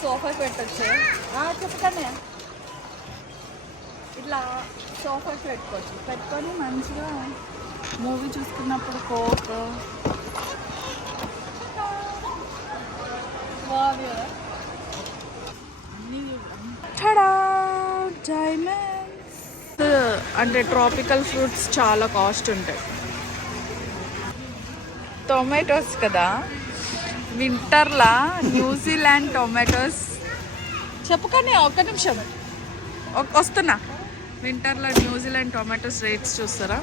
సోఫాకి పెట్టచ్చు. చెప్పకనే ఇట్లా సోఫాకి పెట్టుకోవచ్చు. పెట్టుకొని మంచిగా మూవీ చూసుకున్నప్పుడు కోక్ డైమండ్స్. అంటే ట్రాపికల్ ఫ్రూట్స్ చాలా కాస్ట్ ఉంటాయి. టొమాటోస్ కదా, వింటర్లా న్యూజిలాండ్ టొమాటోస్. చెప్పకనే ఒక్క నిమిషం వస్తున్నా. వింటర్లో న్యూజిలాండ్ టొమాటోస్ రేట్స్ చూస్తారా?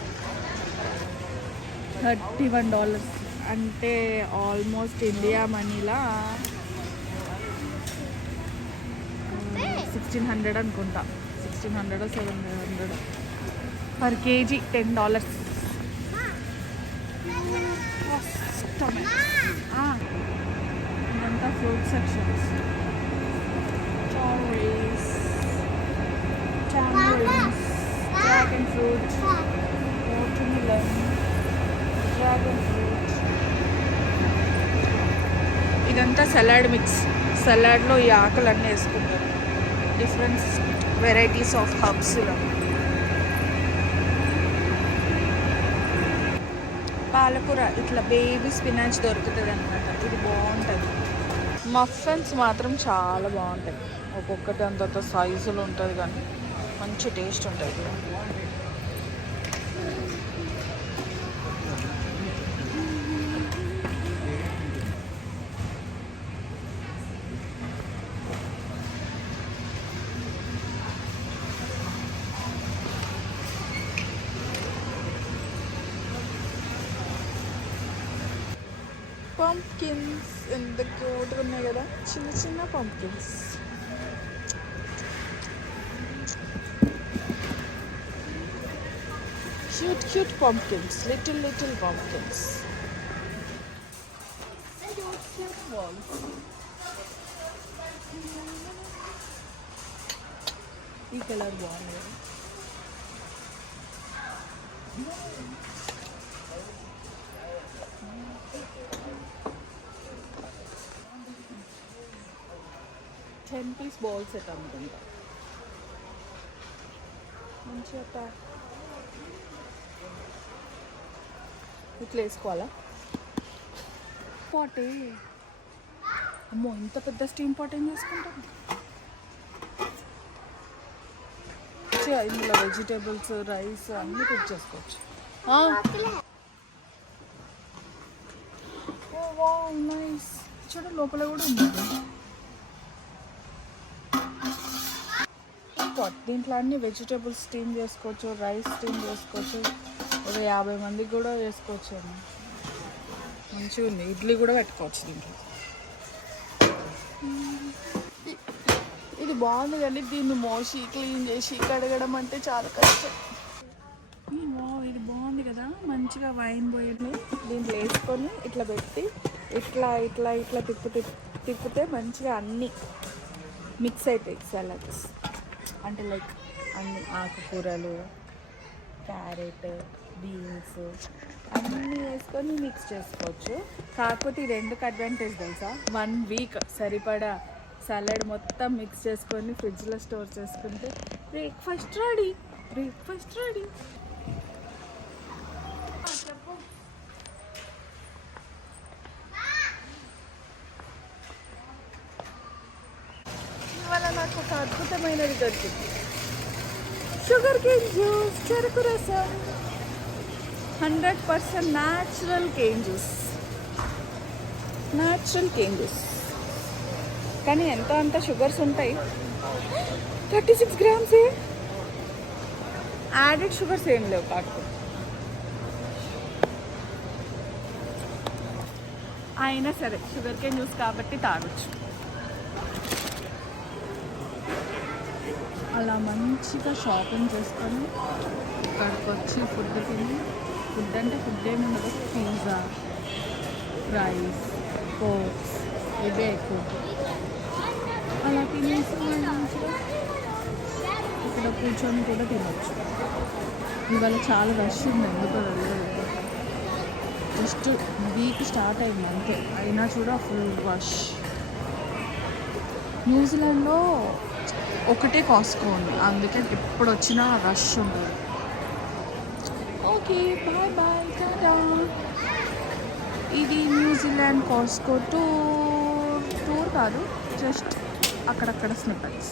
$31 అంటే ఆల్మోస్ట్ ఇండియా మనీలా 1600 అనుకుంటా. 1600 700 పర్ కేజీ. $10. ఇదంతా fruit sections. Strawberries, tamarinds, dragon fruit, watermelon, dragon fruit. ఇదంతా సలాడ్ మిక్స్. సలాడ్లో ఈ ఆకులన్నీ వేసుకుంటారు. Different varieties of herbs. పాలకూర ఇట్లా బేబీ స్పినాచ్ దొరుకుతుంది అనమాట. ఇది బాగుంటుంది. మఫన్స్ మాత్రం చాలా బాగుంటాయి. ఒక్కొక్కటి అంత సైజులు ఉంటుంది కానీ మంచి టేస్ట్ ఉంటుంది. పంప్కిన్స్ ఎంత క్యూట్గా ఉన్నాయి కదా, చిన్న చిన్న pumpkins. Cute pumpkins, little pumpkins. Cute ones. ఈ కలర్ బాగుంది. $10 బాల్ సెట్ అనుకుంటా. మంచిగా ఇట్లా వేసుకోవాలా? పాటే అమ్మో, ఇంత పెద్ద స్టీమ్ పాట్ ఏం చేసుకుంటాం. ఇందులో వెజిటేబుల్స్, రైస్ అన్నీ కుక్ చేసుకోవచ్చు. నైస్. చూడ లోపల కూడా ఉంది పాట్. దీంట్లో అన్ని వెజిటేబుల్స్ స్టీమ్ చేసుకోవచ్చు, రైస్ స్టీమ్ చేసుకోవచ్చు. ఒక 50 మందికి కూడా చేసుకోవచ్చు అన్న. మంచిగా ఉంది. ఇడ్లీ కూడా పెట్టుకోవచ్చు దీంట్లో. ఇది బాగుంది కానీ దీన్ని మోసి క్లీన్ చేసి కడగడం అంటే చాలా కష్టం. ఇది బాగుంది కదా, మంచిగా వైన్ పోయింది. దీంట్లో వేసుకొని ఇట్లా పెట్టి ఇట్లా ఇట్లా ఇట్లా తిప్పితే మంచిగా అన్నీ మిక్స్ అవుతాయి. సలాడ్స్ అంటే లైక్ అన్ని ఆకుకూరలు, క్యారెట్, బీన్స్ అన్నీ వేసుకొని మిక్స్ చేసుకోవచ్చు. కాకపోతే ఇది ఎందుకు అడ్వాంటేజ్ తెలుసా? 1 వీక్ సరిపడా సలాడ్ మొత్తం మిక్స్ చేసుకొని ఫ్రిడ్జ్లో స్టోర్ చేసుకుంటే బ్రేక్ఫాస్ట్ రెడీ. ఇవాళ నాకు ఒక అద్భుతమైనది దొరికింది. షుగర్ కేన్ జ్యూస్, చెరుకు రసం, 100% న్యాచురల్ కేన్ జ్యూస్. కానీ ఎంతో అంత షుగర్స్ ఉంటాయి. 36 grams. యాడెడ్ షుగర్స్ ఏం లేవు. కాకపోతే అయినా సరే షుగర్ కేన్ జ్యూస్ కాబట్టి తాగొచ్చు. అలా మంచిగా షాపింగ్ చేసుకొని ఇక్కడికి వచ్చి ఫుడ్ తిని, ఫుడ్ అంటే ఫుడ్ ఏమి ఉండదు, పిజ్జా, రైస్, కోక్స్ ఇవే ఎక్కువ. అలా తినేసి మంచిగా ఇక్కడ కూర్చొని కూడా తినచ్చు. ఇవాళ చాలా రష్ ఉంది, ఎందుకో తెలియదు. జస్ట్ వీక్ స్టార్ట్ అయింది అంతే, అయినా చూడ ఫుల్ రష్. న్యూజిలాండ్లో ఒకటే కాస్కో ఉంది, అందుకే ఎప్పుడు వచ్చినా రష్ ఉంటుంది. Okay, bye bye, tata. ఇది న్యూజిలాండ్ కాస్కో టూర్ కాదు, జస్ట్ అక్కడక్కడ స్నిపెట్స్.